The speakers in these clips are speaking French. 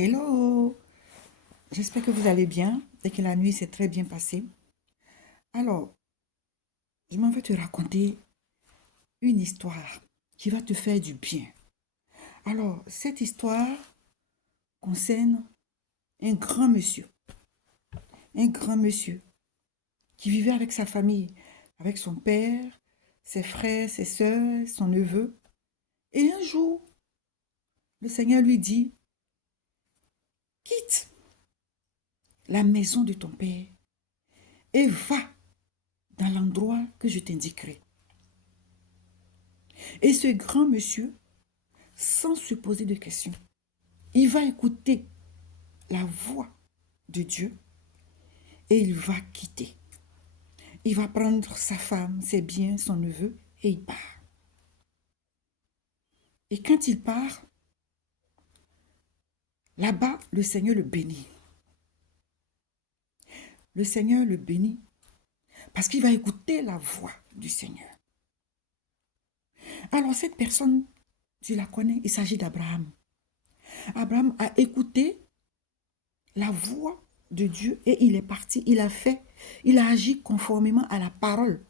Hello, j'espère que vous allez bien et que la nuit s'est très bien passée. Alors, je m'en vais te raconter une histoire qui va te faire du bien. Alors, cette histoire concerne un grand monsieur qui vivait avec sa famille, avec son père, ses frères, ses sœurs, son neveu. Et un jour, le Seigneur lui dit, quitte la maison de ton père et va dans l'endroit que je t'indiquerai. Et ce grand monsieur, sans se poser de questions, il va écouter la voix de Dieu et il va quitter. Il va prendre sa femme, ses biens, son neveu et il part. Et quand il part, là-bas, le Seigneur le bénit. Le Seigneur le bénit parce qu'il va écouter la voix du Seigneur. Alors cette personne, tu la connais, il s'agit d'Abraham. Abraham a écouté la voix de Dieu et il est parti, il a agi conformément à la parole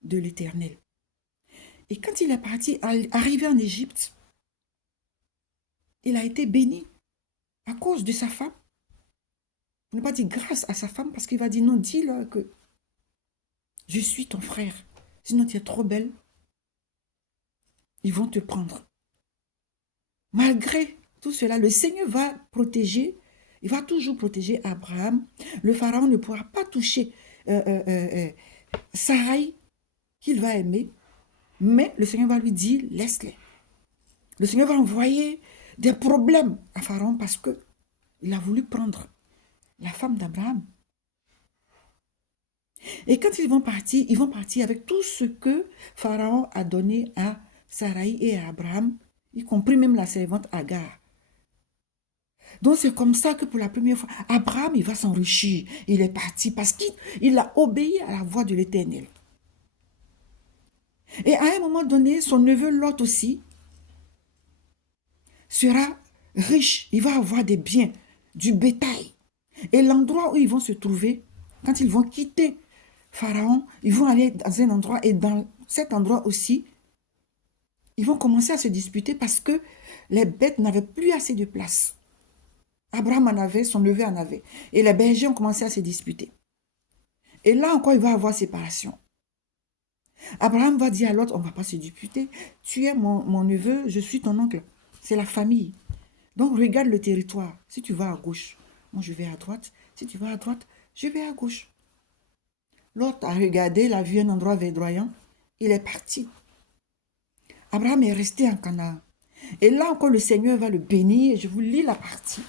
de l'Éternel. Et quand il est parti, arrivé en Égypte, il a été béni à cause de sa femme. On ne pas dit grâce à sa femme parce qu'il va dire non, dis-leur que je suis ton frère. Sinon tu es trop belle. Ils vont te prendre. Malgré tout cela, le Seigneur va protéger, il va toujours protéger Abraham. Le pharaon ne pourra pas toucher Sarai qu'il va aimer, mais le Seigneur va lui dire, laisse-les. Le Seigneur va envoyer des problèmes à Pharaon parce qu'il a voulu prendre la femme d'Abraham. Et quand ils vont partir avec tout ce que Pharaon a donné à Sarai et à Abraham, y compris même la servante Agar. Donc c'est comme ça que pour la première fois, Abraham, il va s'enrichir. Il est parti parce qu'il a obéi à la voix de l'Éternel. Et à un moment donné, son neveu Lot aussi sera riche. Il va avoir des biens, du bétail. Et l'endroit où ils vont se trouver, quand ils vont quitter Pharaon, ils vont aller dans un endroit et dans cet endroit aussi, ils vont commencer à se disputer parce que les bêtes n'avaient plus assez de place. Abraham en avait, son neveu en avait. Et les bergers ont commencé à se disputer. Et là encore, il va y avoir séparation. Abraham va dire à l'autre, on ne va pas se disputer. Tu es mon neveu, je suis ton oncle. C'est la famille. Donc regarde le territoire. Si tu vas à gauche, moi je vais à droite. Si tu vas à droite, je vais à gauche. L'autre a regardé, il a vu un endroit verdoyant. Il est parti. Abraham est resté en Canaan. Et là encore, le Seigneur va le bénir. Je vous lis la partie.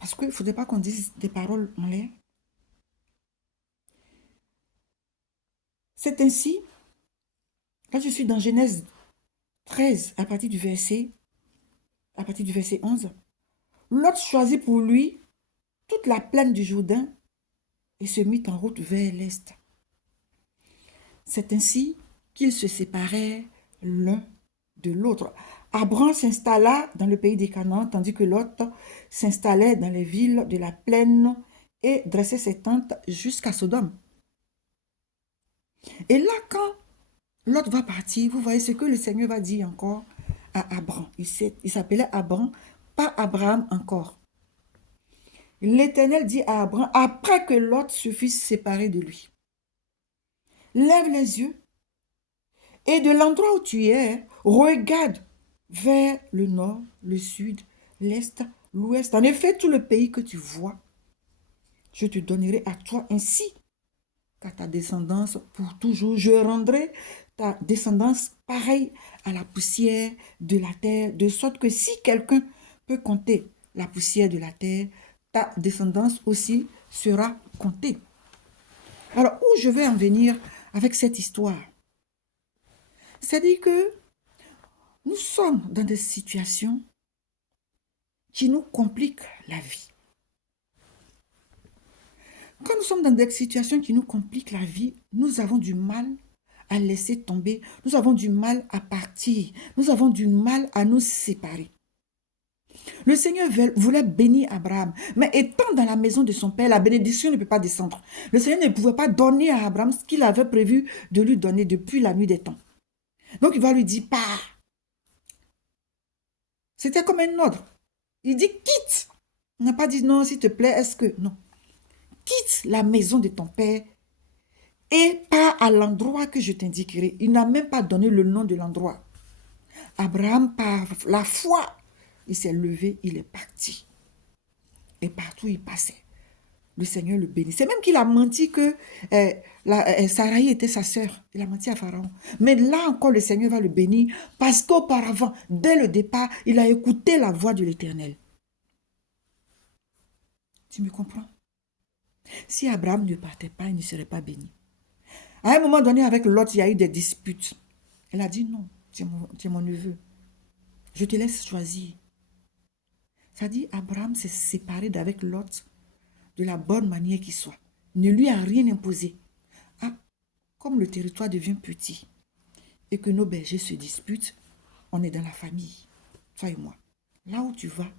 Parce qu'il ne faudrait pas qu'on dise des paroles en l'air. C'est ainsi, là je suis dans Genèse 13, à partir du verset 11. Lot choisit pour lui toute la plaine du Jourdain et se mit en route vers l'est. C'est ainsi qu'ils se séparèrent l'un de l'autre. Abraham s'installa dans le pays des Canaan, tandis que Lot s'installait dans les villes de la plaine et dressait ses tentes jusqu'à Sodome. Et là, quand Lot va partir, vous voyez ce que le Seigneur va dire encore à Abraham. Il s'appelait Abraham, pas Abraham encore. L'Éternel dit à Abraham, après que Lot se fût séparé de lui, lève les yeux et de l'endroit où tu es, regarde vers le nord, le sud, l'est, l'ouest. En effet, tout le pays que tu vois, je te donnerai à toi ainsi qu'à ta descendance pour toujours. Je rendrai ta descendance pareille à la poussière de la terre, de sorte que si quelqu'un peut compter la poussière de la terre, ta descendance aussi sera comptée. Alors, où je vais en venir avec cette histoire? C'est-à-dire que nous sommes dans des situations qui nous compliquent la vie. Quand nous sommes dans des situations qui nous compliquent la vie, nous avons du mal à laisser tomber, nous avons du mal à partir, nous avons du mal à nous séparer. Le Seigneur voulait bénir Abraham, mais étant dans la maison de son père, la bénédiction ne peut pas descendre. Le Seigneur ne pouvait pas donner à Abraham ce qu'il avait prévu de lui donner depuis la nuit des temps. Donc il va lui dire, pars. C'était comme un ordre. Il dit, quitte. Il n'a pas dit, non, s'il te plaît, est-ce que... Non. Quitte la maison de ton père et pars à l'endroit que je t'indiquerai. Il n'a même pas donné le nom de l'endroit. Abraham, par la foi, il s'est levé, il est parti. Et partout il passait, le Seigneur le bénit. C'est même qu'il a menti que Sarai était sa sœur. Il a menti à Pharaon. Mais là encore, le Seigneur va le bénir parce qu'auparavant, dès le départ, il a écouté la voix de l'Éternel. Tu me comprends? Si Abraham ne partait pas, il ne serait pas béni. À un moment donné, avec Lot, il y a eu des disputes. Elle a dit non, tu es mon neveu. Je te laisse choisir. Ça dit, Abraham s'est séparé d'avec Lot de la bonne manière qu'il soit. Ne lui a rien imposé. Ah, comme le territoire devient petit et que nos bergers se disputent, on est dans la famille, toi et moi. Là où tu vas,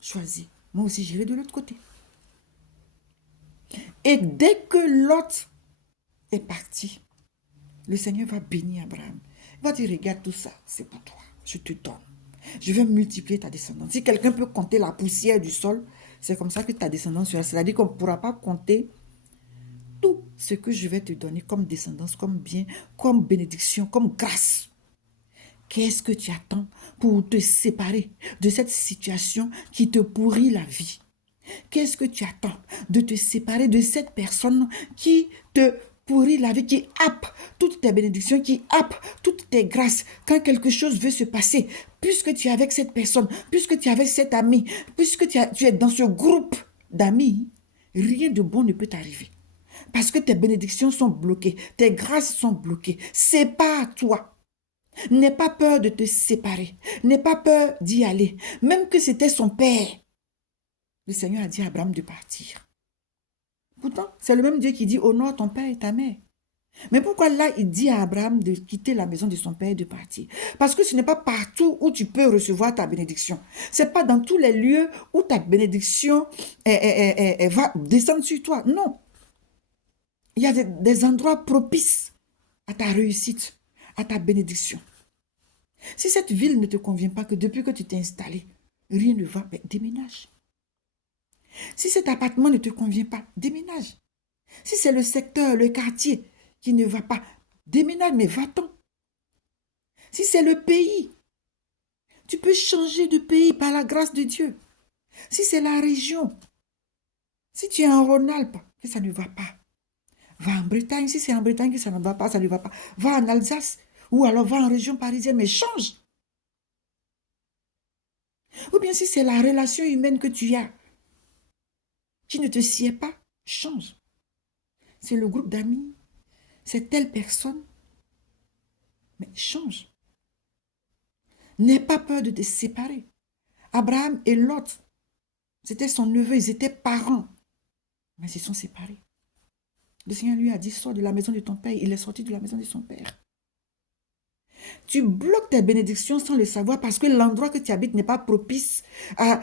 choisis. Moi aussi, j'irai de l'autre côté. Et dès que Lot est parti, le Seigneur va bénir Abraham. Il va dire, regarde tout ça, c'est pour toi. Je te donne. Je vais multiplier ta descendance. Si quelqu'un peut compter la poussière du sol, c'est comme ça que ta descendance sera. C'est-à-dire qu'on ne pourra pas compter tout ce que je vais te donner comme descendance, comme bien, comme bénédiction, comme grâce. Qu'est-ce que tu attends pour te séparer de cette situation qui te pourrit la vie? Qu'est-ce que tu attends de te séparer de cette personne qui te pourrit la vie, qui happe toutes tes bénédictions, qui happe toutes tes grâces quand quelque chose veut se passer? Puisque tu es avec cette personne, puisque tu es avec cet ami, puisque tu es dans ce groupe d'amis, rien de bon ne peut t'arriver. Parce que tes bénédictions sont bloquées, tes grâces sont bloquées. C'est pas à toi. N'aie pas peur de te séparer. N'aie pas peur d'y aller. Même que c'était son père. Le Seigneur a dit à Abraham de partir. Pourtant, c'est le même Dieu qui dit honore ton père et ta mère. Mais pourquoi là, il dit à Abraham de quitter la maison de son père et de partir? Parce que ce n'est pas partout où tu peux recevoir ta bénédiction. Ce n'est pas dans tous les lieux où ta bénédiction va descendre sur toi. Non. Il y a des endroits propices à ta réussite, à ta bénédiction. Si cette ville ne te convient pas, que depuis que tu t'es installé, rien ne va, ben déménage. Si cet appartement ne te convient pas, déménage. Si c'est le secteur, le quartier qui ne va pas, déménage, mais va-t'en. Si c'est le pays, tu peux changer de pays par la grâce de Dieu. Si c'est la région, si tu es en Rhône-Alpes, que ça ne va pas, va en Bretagne. Si c'est en Bretagne que ça ne va pas, ça ne va pas. Va en Alsace ou alors va en région parisienne, mais change. Ou bien si c'est la relation humaine que tu as, qui ne te sied pas, change. C'est le groupe d'amis, c'est telle personne, mais change. N'aie pas peur de te séparer. Abraham et Lot, c'était son neveu, ils étaient parents, mais ils se sont séparés. Le Seigneur lui a dit, sors de la maison de ton père. Il est sorti de la maison de son père. Tu bloques tes bénédictions sans le savoir parce que l'endroit que tu habites n'est pas propice à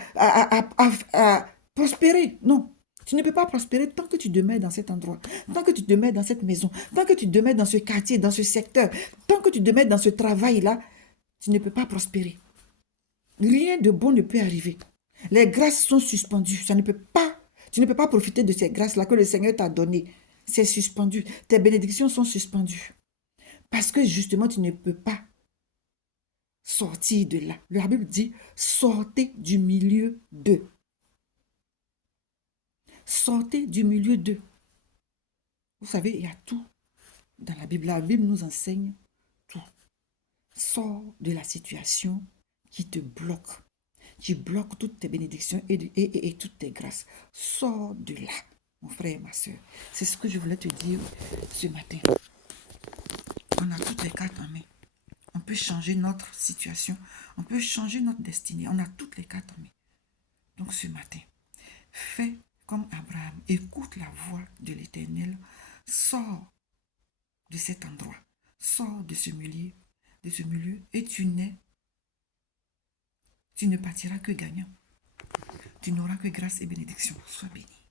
prospérer. Non, tu ne peux pas prospérer tant que tu demeures dans cet endroit, tant que tu demeures dans cette maison, tant que tu demeures dans ce quartier, dans ce secteur, tant que tu demeures dans ce travail-là, tu ne peux pas prospérer. Rien de bon ne peut arriver. Les grâces sont suspendues. Tu ne peux pas profiter de ces grâces-là que le Seigneur t'a données. C'est suspendu. Tes bénédictions sont suspendues. Parce que justement, tu ne peux pas sortir de là. La Bible dit, sortez du milieu d'eux. Sortez du milieu d'eux. Vous savez, il y a tout dans la Bible. La Bible nous enseigne tout. Sors de la situation qui te bloque, qui bloque toutes tes bénédictions et toutes tes grâces. Sors de là, mon frère et ma soeur. C'est ce que je voulais te dire ce matin. On a toutes les cartes en main. On peut changer notre situation. On peut changer notre destinée. On a toutes les cartes en main. Donc ce matin, fais comme Abraham. Écoute la voix de l'Éternel. Sors de cet endroit. Sors de ce milieu et tu Tu ne partiras que gagnant. Tu n'auras que grâce et bénédiction. Sois béni.